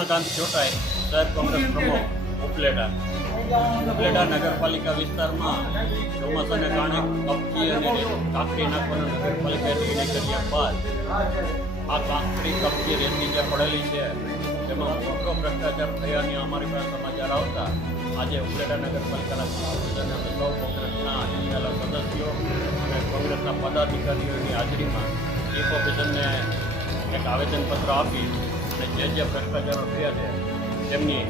કૃષ્ણકાંત ચોટાઈ શહેર કોંગ્રેસ પ્રમુખ, ઉપલેટા. ઉપલેટા નગરપાલિકા વિસ્તારમાં ચોમાસાને કારણે કપચી અને કાંકરી નાખવાનો નગરપાલિકાએ નિર્ણય કર્યા બાદ આ કાંકરી કપચી રેતી જે પડેલી છે, તેમાં મોટો ભ્રષ્ટાચાર થયાની અમારી પાસે સમાચાર આવતા. આજે ઉપલેટા નગરપાલિકાના સંસદને અમે સૌ કોંગ્રેસના ચૂંટાયેલા સદસ્યો અને કોંગ્રેસના પદાધિકારીઓની હાજરીમાં ચીફ ઓફિસરને એક આવેદનપત્ર આપી અને જે જે ભ્રષ્ટાચારો થયા છે, તેમની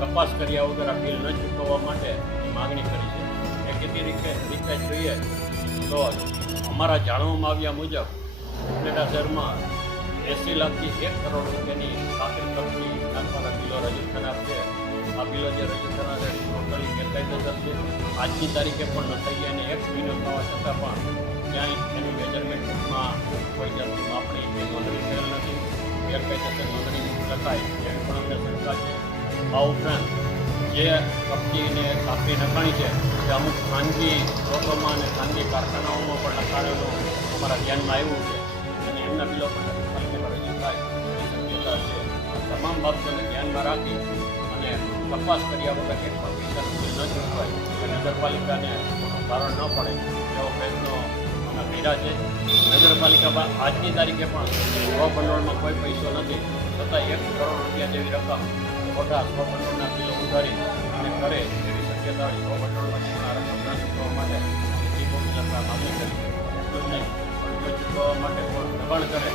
તપાસ કર્યા વગર આ બિલ ન ચૂકવવા માટે માગણી કરી છે. એ કેટલી રીતે રીતે જોઈએ, તો અમારા જાણવામાં આવ્યા મુજબ ઉપલેટા શહેરમાં એસી લાખથી એક કરોડ રૂપિયાની કાકરી કંપની નાખવાના બિલો રજૂ થનાર છે. આ બિલો જે રજૂ થનાર છે ટોટલી ગેરકાયદેસર છે આજની તારીખે પણ ન થઈ ગયા અને એક મહિનો થવા છતાં પણ ક્યાંય ગેરકાયદેસર નોંધણી લખાય એવી પણ અમને શંકા છે. આ ઉપરાંત જે કંપનીને કાપડી નખાણી છે તે અમુક ખાનગી લોકોમાં અને ખાનગી કારખાનાઓમાં પણ નખાડેલું અમારા ધ્યાનમાં આવ્યું છે અને એમના બિલો પણ રજૂ થાય શક્યતા છે તમામ બાબતોને ધ્યાનમાં રાખી અને તપાસ કર્યા વગર એક પણ પૈસાનું ન ચૂકવાય અને નગરપાલિકાને કારણ ન પડે એવો પ્રયત્નો અમે કર્યા છે. નગરપાલિકા બા- આજની તારીખે પણ સ્વભંડોળમાં કોઈ પૈસો નથી. છતાં એક કરોડ રૂપિયા જેવી રકમ મોટા સ્વભંડોળના બિલો ઉધારી અને કરે એવી શક્યતા સ્વભંડોળમાં પણ રકમ ના ચૂકવવા માટે ચીફ સરકાર માગણી કરી એટલું જ નહીં ચૂકવવા માટે કોઈ દબાણ કરે